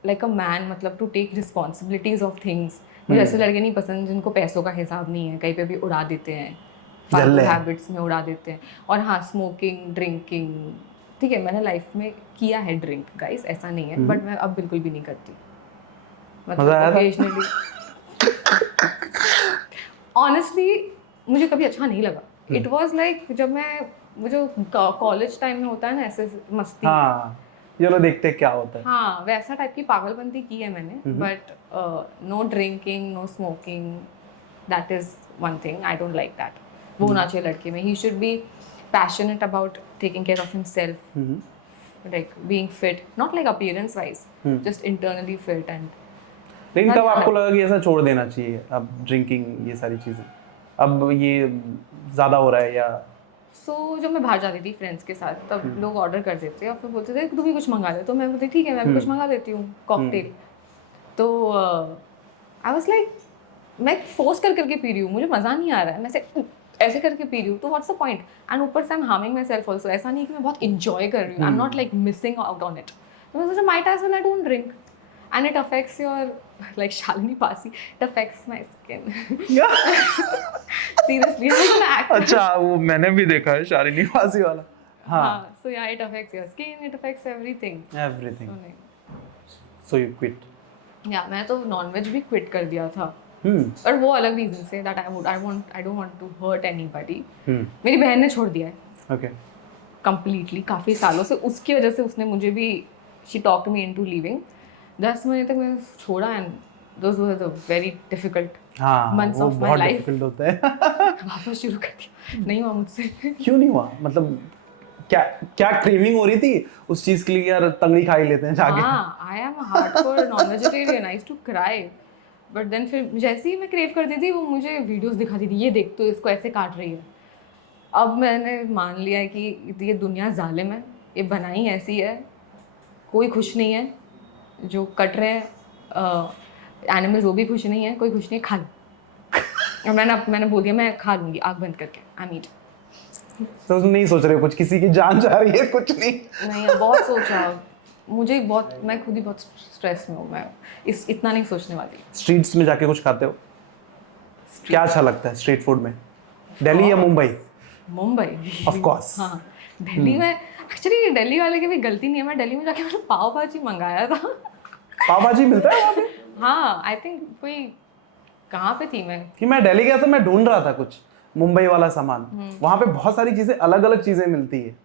like a man, मतलब to take responsibilities of things. मुझे ऐसे लड़के नहीं पसंद जिनको पैसों का हिसाब नहीं है, कहीं पे भी उड़ा देते हैं, फालतू हैबिट्स में उड़ा देते हैं। और हाँ, स्मोकिंग, ड्रिंकिंग, ठीक है, मैंने लाइफ में किया है ड्रिंक गाइस, ऐसा नहीं है, बट मैं अब बिल्कुल भी नहीं करती, मतलब ओकेजनली। ऑनेस्टली मुझे कभी अच्छा नहीं लगा। इट वाज लाइक जब मैं, वो जो कॉलेज टाइम में होता है ना ऐसे मस्ती, हाँ, चलो देखते क्या होता है, हाँ वैसा टाइप की पागलपंती की है मैंने, but no drinking, no smoking, that is one thing I don't like that. वो होना चाहिए लड़के में, he should be passionate about taking care of himself, like being fit, not like appearance wise, just internally fit. And लेकिन कब आपको लगा कि ऐसा छोड़ देना चाहिए, अब ड्रिंकिंग ये सारी चीजें अब ये ज्यादा हो रहा है या? जब मैं बाहर जाती थी फ्रेंड्स के साथ, तब लोग ऑर्डर कर देते और फिर बोलते थे तू भी कुछ मंगा ले, तो मैं बोलती ठीक है मैं भी कुछ मंगा देती हूँ कॉकटेल। तो आई वाज लाइक मैं फोर्स करके पी रही हूँ, मुझे मज़ा नहीं आ रहा है, मैं ऐसे करके पी रही हूँ, तो व्हाट्स द पॉइंट? एंड ऊपर से I am harming myself also. ऐसा नहीं कि मैं बहुत इंजॉय कर रही हूँ, I am not like missing out on it. तो मैं सोचा might as well I don't drink and it affects your like Shalini Pasi, it affects my skin. Seriously, I'm gonna act. अच्छा, वो मैंने भी देखा है शालिनी पासी वाला। हाँ, so yeah, it affects your skin, it affects everything. So you quit? Yeah, मैं तो नॉनवेज भी क्विट कर दिया था। और वो अलग रीजन से that I don't want to hurt anybody. मेरी बहन ने छोड़ दिया है। Okay. Completely, काफी सालों से उसकी वजह से उसने मुझे भी she talked me into leaving. 10 महीने तक मैंने छोड़ा and those were the very difficult months of my life. difficult होता है। वापस शुरू कर दिया, नहीं हुआ मुझसे। क्यों नहीं हुआ? मतलब क्या क्रेविंग हो रही थी उस चीज के लिए यार, तंगड़ी खा ही लेते हैं जाके। हाँ, I am a hardcore non-vegetarian, I used to cry. But then फिर जैसे ही मैं क्रेव करती थी, वो मुझे वीडियोस दिखाती थी, ये देख तो इसको ऐसे काट रही है। अब मैंने मान लिया है कि ये दुनिया जालिम है, ये बनाई ऐसी है, कोई खुश नहीं है, जो कट रहे हैं एनिमल्स वो भी खुश नहीं है, कोई खुश नहीं है, खा लो। और मैंने बोल दिया मैं खा लूँगी आँख बंद करके, आई मीट। तो तुम नहीं सोच रहे हो कुछ, किसी की जान जा रही है, कुछ नहीं? नहीं, बहुत सोचा, मुझे बहुत, मैं खुद ही बहुत स्ट्रेस में हूँ, मैं इतना नहीं सोचने वाली। स्ट्रीट्स में जाके कुछ खाते हो? क्या अच्छा लगता है स्ट्रीट फूड में? दिल्ली या मुंबई? Mumbai of course. हाँ, दिल्ली में एक्चुअली दिल्ली वाले की भी गलती नहीं है, मैं दिल्ली में जाके मैंने पाव भाजी मंगाया था। पाव भाजी मिलता है वहाँ पे? हाँ, आई थिंक कोई, कहाँ पे थी मैं कि मैं दिल्ली गया तो मैं ढूंढ रहा था कुछ मुंबई वाला सामान, वहाँ पे बहुत सारी चीजें अलग अलग चीजें मिलती है।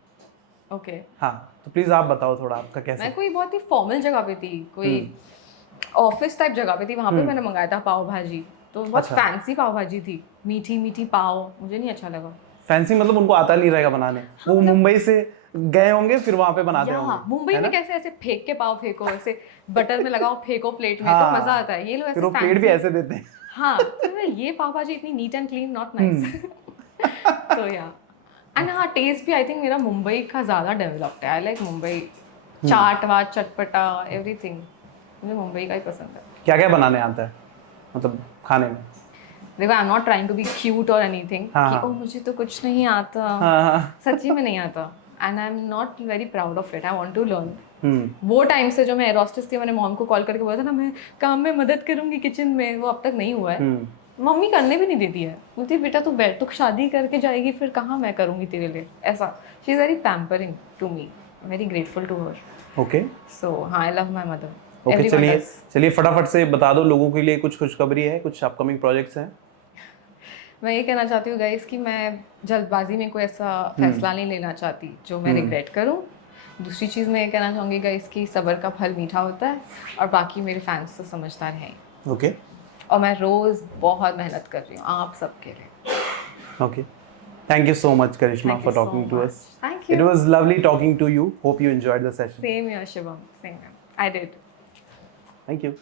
ओके। हाँ, तो प्लीज आप बताओ थोड़ा आपका कैसे। मैं कोई बहुत ही फॉर्मल जगह पे थी, कोई ऑफिस टाइप जगह पे थी, वहाँ पे मैंने मंगाया था पाव भाजी, तो बहुत फैंसी पाव भाजी थी, मीठी मीठी पाव, मुझे नहीं अच्छा लगा। फैंसी मतलब उनको आता नहीं रहेगा बनाने, वो मुंबई से गए होंगे फिर वहाँ पे बनाते होंगे। मुंबई में कैसे ऐसे फेंक के पाव फेंको, ऐसे बटर में लगाओ फेंको प्लेट में, तो मजा आता है। ये लोग ऐसे फिर प्लेट भी ऐसे देते हैं। हाँ, तो ये पाव भाजी इतनी neat and clean, not nice. तो या एंड हाँ, टेस्ट भी आई थिंक मेरा मुंबई का ज़्यादा डेवलप्ड है। आई लाइक मुंबई, चाट वाट चटपटा एवरीथिंग, मुझे मुंबई का ही पसंद है। क्या क्या बनाने आता है मतलब खाने में? देखो, I am not trying to be cute और एनीथिंग कि ओ मुझे तो कुछ नहीं आता, सच्ची में नहीं आता, and I am not very proud of it, I want to learn. वो टाइम से जो मैं एरोस्टिस थी, मैंने मॉम को कॉल करके बोला था ना मैं काम में मदद करूंगी किचन में, वो अब तक नहीं हुआ है। मम्मी करने भी नहीं देती है, बोलती बेटा तू बैठ, तू शादी करके जाएगी फिर कहाँ मैं करूँगी तेरे लिए, ऐसा। She is very pampering to me, very grateful to her. Okay, so हाँ, I love my mother. Okay, चलिए फटाफट से बता दो लोगों के लिए, कुछ खुशखबरी है, कुछ अपकमिंग प्रोजेक्ट्स हैं? मैं ये कहना चाहती हूँ गाइस कि मैं जल्दबाजी में कोई ऐसा फैसला नहीं लेना चाहती जो मैं रिग्रेट करूँ। दूसरी चीज़ मैं ये कहना चाहूँगी गाइस कि सब्र का फल मीठा होता है, और बाकी मेरे फैंस तो समझदार हैं। ओके। और मैं रोज़ बहुत मेहनत कर रही हूँ आप सबके लिए। Okay, thank you so much Karishma for talking to us. Thank you. It was lovely talking to you. Hope you enjoyed the session. Same here, Shivam. Same here. I did. Thank you.